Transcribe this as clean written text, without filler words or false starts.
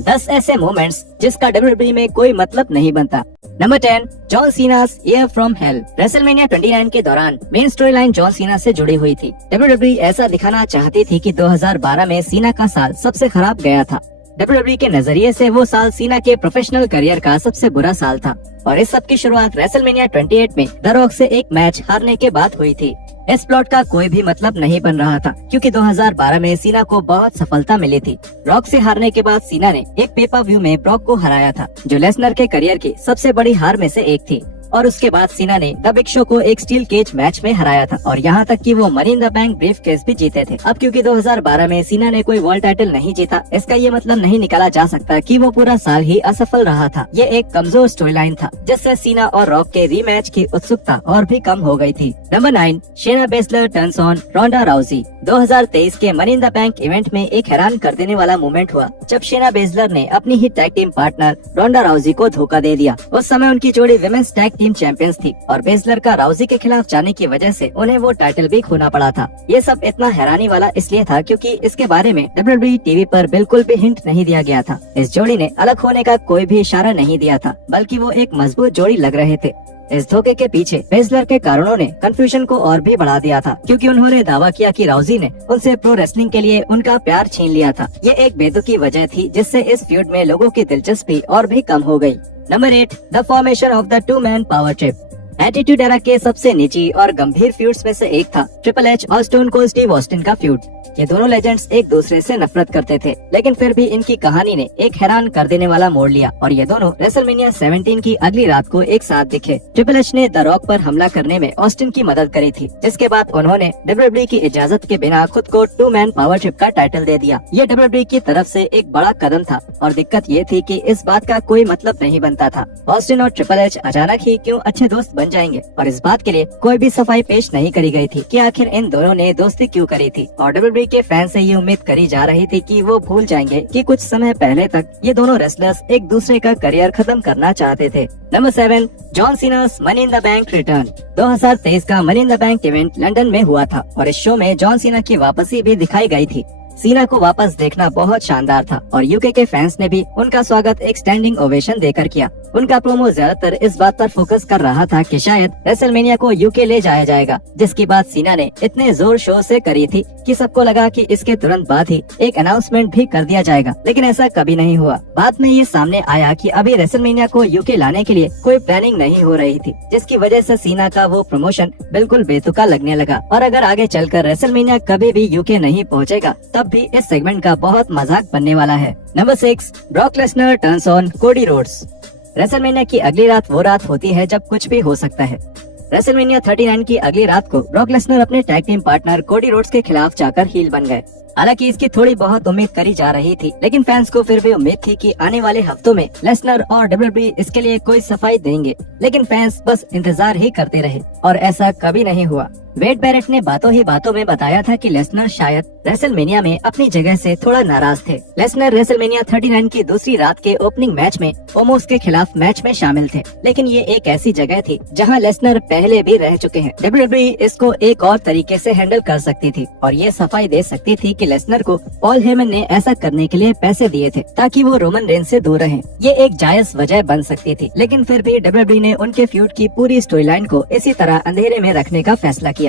10 ऐसे मोमेंट्स जिसका WWE में कोई मतलब नहीं बनता। Number 10, John Cena's air from hell. WrestleMania 29 के दौरान main story line John Cena से जुड़ी हुई थी। WWE ऐसा दिखाना चाहती थी कि 2012 में सीना का साल सबसे खराब गया था। WWE के नजरिए से वो साल सीना के प्रोफेशनल करियर का सबसे बुरा साल था और इस सब की शुरुआत रेसलमेनिया 28 में द रॉक से एक मैच हारने के बाद हुई थी। इस प्लॉट का कोई भी मतलब नहीं बन रहा था क्योंकि 2012 में सीना को बहुत सफलता मिली थी। रॉक से हारने के बाद सीना ने एक पेपर व्यू में ब्रॉक को हराया था, जो लेसनर के करियर की सबसे बड़ी हार में से एक थी। और उसके बाद सीना ने द बिग शो को एक स्टील केज मैच में हराया था और यहाँ तक कि वो money in the bank brief case भी जीते थे। अब क्योंकि 2012 में सीना ने कोई वर्ल्ड टाइटल नहीं जीता, इसका ये मतलब नहीं निकाला जा सकता कि वो पूरा साल ही असफल रहा था। ये एक कमजोर स्टोरी लाइन था जिससे सीना और रॉक के रीमैच की उत्सुकता और भी कम हो गई थी। Number 9, Shayna Baszler turns on Ronda Rousey. 2023 के Money in the bank event में एक हैरान कर देने वाला मोमेंट हुआ जब शेना बेसलर ने अपनी ही टैग टीम पार्टनर रोंडा राउजी को धोखा दे दिया। उस समय उनकी जोड़ी विमेंस टैग टीम चैंपियंस थी और बेसलर का राउजी के खिलाफ जाने की वजह से उन्हें वो टाइटल भी खोना पड़ा था। ये सब इतना हैरानी वाला इसलिए था क्योंकि इसके बारे में WWE टीवी पर बिल्कुल भी हिंट नहीं दिया गया था। इस जोड़ी ने अलग होने का कोई भी इशारा नहीं दिया था, बल्कि वो एक मजबूत जोड़ी लग रहे थे। इस धोखे के पीछे बेसलर के कारणों ने कंफ्यूजन को और भी बढ़ा दिया था क्योंकि उन्होंने दावा किया कि राउजी ने उनसे प्रो रेसलिंग के लिए उनका प्यार छीन लिया था। ये एक बेतुकी वजह थी जिससे इस फ्यूड में लोगों की दिलचस्पी और भी कम हो गई। Number 8, the formation of the 2-man power trip. Attitude era के सबसे निजी और गंभीर फ्यूड्स में से एक था ट्रिपल एच और स्टोन कोल्ड स्टीव ऑस्टिन का फ्यूड। ये दोनों लेजेंड्स एक दूसरे से नफरत करते थे, लेकिन फिर भी इनकी कहानी ने एक हैरान कर देने वाला मोड़ लिया और ये दोनों रेसलमेनिया 17 की अगली रात को एक साथ दिखे। ट्रिपल एच ने द रॉक पर हमला करने में ऑस्टिन की मदद करी थी, जिसके बाद उन्होंने WWE की इजाजत के बिना खुद को 2-man पावर ट्रिप का टाइटल दे दिया। ये WWE की तरफ से एक बड़ा कदम था और दिक्कत ये थी कि इस बात का कोई मतलब नहीं बनता था। ऑस्टिन और ट्रिपल एच अचानक ही क्यों अच्छे दोस्त बन जाएंगे और इस बात के लिए कोई भी सफाई पेश नहीं करी गई थी कि आखिर इन दोनों ने दोस्ती क्यों करी थी। और WWE के फैन से ये उम्मीद करी जा रही थी कि वो भूल जाएंगे कि कुछ समय पहले तक ये दोनों रेसलर्स एक दूसरे का करियर खत्म करना चाहते थे। Number 7, John Cena's money in the bank return. 2023 का money in the bank event London में हुआ था और इस शो में जॉन सीना की वापसी भी दिखाई गई थी। सीना को वापस देखना बहुत शानदार था और यूके के फैंस ने भी उनका स्वागत एक स्टैंडिंग ओवेशन देकर किया। उनका प्रोमो ज्यादातर इस बात पर फोकस कर रहा था कि शायद रेसलमेनिया को यूके ले जाया जाएगा, जिसकी बात सीना ने इतने जोर शोर से करी थी कि सबको लगा कि इसके तुरंत बाद ही एक अनाउंसमेंट भी कर दिया जाएगा, लेकिन ऐसा कभी नहीं हुआ। बाद में ये सामने आया कि अभी रेसलमेनिया को यूके लाने के लिए कोई प्लानिंग नहीं हो रही थी, जिसकी वजह से सीना का वो प्रमोशन बिल्कुल बेतुका लगने लगा। और अगर आगे चलकर रेसलमेनिया कभी भी यूके नहीं पहुँचेगा तब भी इस सेगमेंट का बहुत मजाक बनने वाला है। Number 6, Brock Lesnar turns on Cody Rhodes. WrestleMania की अगली रात वो रात होती है जब कुछ भी हो सकता है। रेसलमेनिया 39 की अगली रात को ब्रॉक लेसनर अपने tag team partner Cody Rhodes के खिलाफ जाकर हील बन गए। हालांकि इसकी थोड़ी बहुत उम्मीद करी जा रही थी, लेकिन फैंस को फिर भी उम्मीद थी कि आने वाले हफ्तों में लेसनर और WWE इसके लिए कोई सफाई देंगे, लेकिन फैंस बस इंतजार ही करते रहे और ऐसा कभी नहीं हुआ। वेड बैरेट ने बातों ही बातों में बताया था कि लेसनर शायद रेसलमेनिया में अपनी जगह से थोड़ा नाराज थे। लेसनर रेसलमेनिया 39 की दूसरी रात के ओपनिंग मैच में ओमोस के खिलाफ मैच में शामिल थे, लेकिन ये एक ऐसी जगह थी जहां लेसनर पहले भी रह चुके हैं। WWE इसको एक और तरीके से हैंडल कर सकती थी और ये सफाई दे सकती थी कि लेसनर को पॉल हेमन ने ऐसा करने के लिए पैसे दिए थे ताकि वो रोमन रेंज से दूर रहें। ये एक जायज वजह बन सकती थी, लेकिन फिर भी WWE ने उनके फ्यूड की पूरी स्टोरी लाइन को इसी तरह अंधेरे में रखने का फैसला किया।